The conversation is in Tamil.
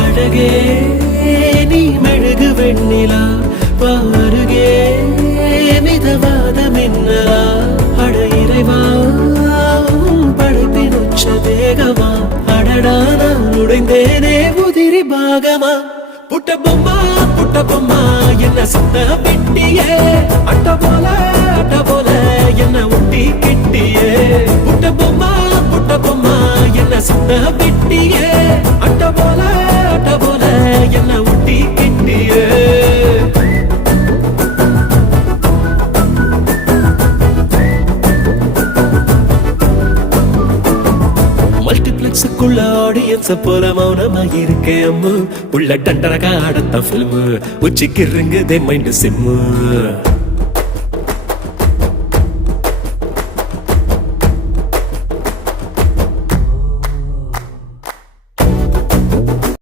அழகே நீ மெழுகு வெண்ணிலா பாருகே மிதவாத மின்னலா அட இறைவா படைப்பின் உச்ச தேகமா அடடா நான் உடைந்தேனே உதிரி பாகமா புட்ட பொம்மா என்ன சுத்த பிட்டியே அட்ட போல என்ன ஒட்டி கிட்டியே புட்ட பொம்மா என்ன சுத்த பிட்டியே அட்ட போல என்ன ஒட்டி கிட்டியே மல்டிப்ளெக்ஸுக்குள்ள ஆடியன்ஸ போல மௌனமா இருக்கேன் அம்மு உள்ள டண்டரகா ஆடத்தான் ஃபில்மு உச்சிக்கு இருங்குதே மைண்டு சிம்மு